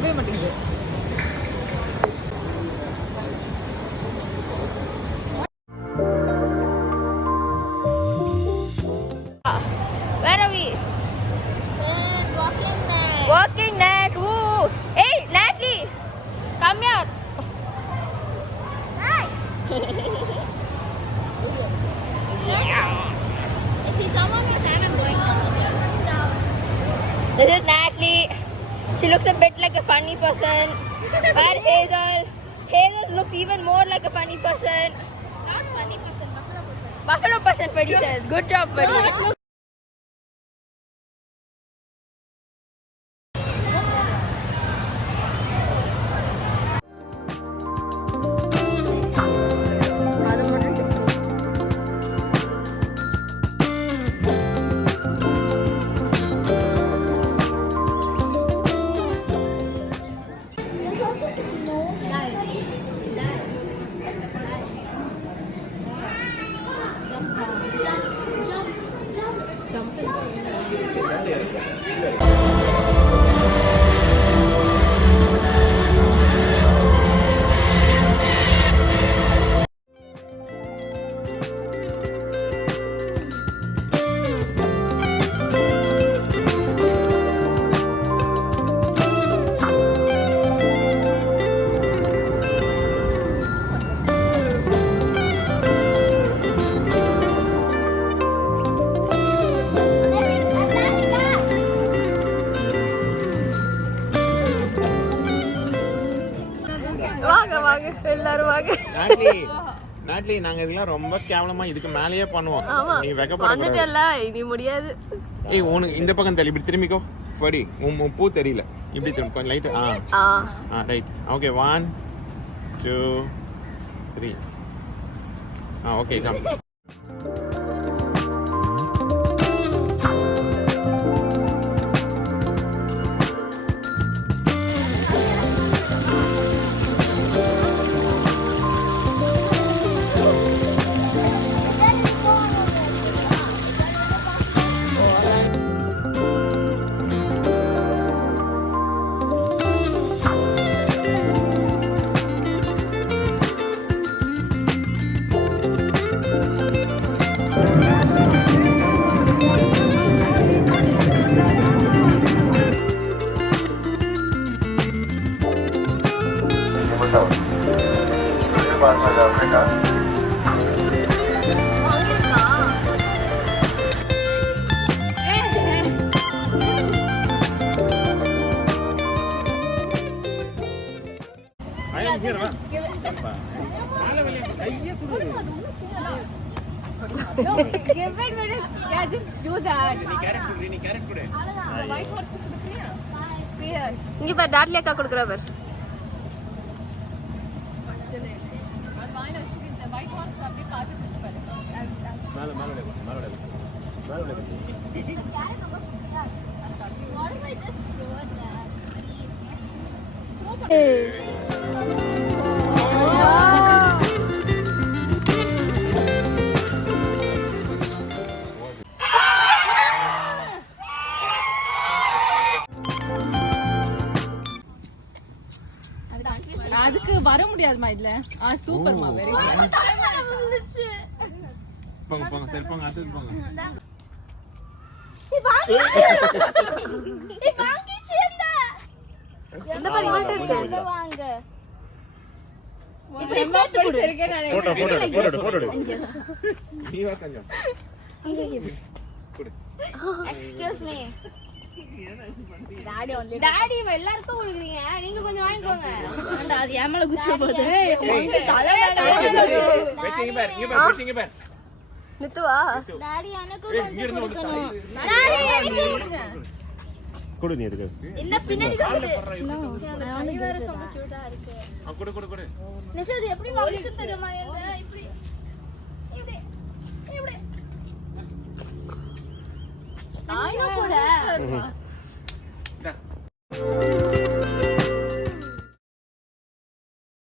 வரவே மாட்டேங்குது. Where are we? Walking net. Woo! Hey, Natalie, come here. Hi. If you jump on your hand, I'm going down. This is Natalie. She looks a bit like a funny person. Where's Hazel? Hazel looks even more like a funny person. Not funny person, buffalo person. Buffalo person, Freddy says. Good job, Freddy. There's also snow. வாங்க வாங்க எல்லாரும் வாங்க. நாட்லி நாங்க இதெல்லாம் ரொம்ப கேவலமா இதுக்கு மேலயே பண்ணுவோம். நீ வந்துட்டல இனி முடியாது. ஏய் உனக்கு இந்த பக்கம் தள்ளி இப்படி திரும்பிக்கோ. படி உன் பூ தெரியல. இப்படி திரும்பி கொஞ்சம் light. Right. Okay 1 2 3. Okay come. No, give it when it, yeah, just do that. Carrot kudu. White horse kudukriya. See here. இங்க பார் டாட்லி அக்கா குடுக்குறவர். நான் வாயில வச்சிருக்கேன். இந்த white horse அப்படியே பாத்துட்டு பாரு. மேல. What if I just throw it there? அதுக்கு வர முடியாதுமா இதுல. சூப்பர்மா, வெரி குட். போங்க சரி போங்க அடுத்து போங்க. இந்த பாரு இவள்ட்ட இருக்கு. வாங்க. போடு. நீ வா கொஞ்சம். Excuse me. Daddy only. Daddy எல்லாருக்கும் குடுக்குறீங்க. நீங்க கொஞ்சம் வாங்கிக்கோங்க. அது ஏமல குச்ச போகுது. வெச்சிங்க பாரு. நித்துவா. டாடி எனக்கு கொஞ்சம் கொடுக்கணும். டாடி எனக்கு கொடுங்க. குடு நீ இருக்கு. இந்த பின்னாடி வந்து. அது வேற ரொம்ப கியூட்டா இருக்கு. குடு. நிஃபி அது எப்படி வாங்கிச்சு தெரியுமா? இப்படி ஆயினா கூட. இந்தா.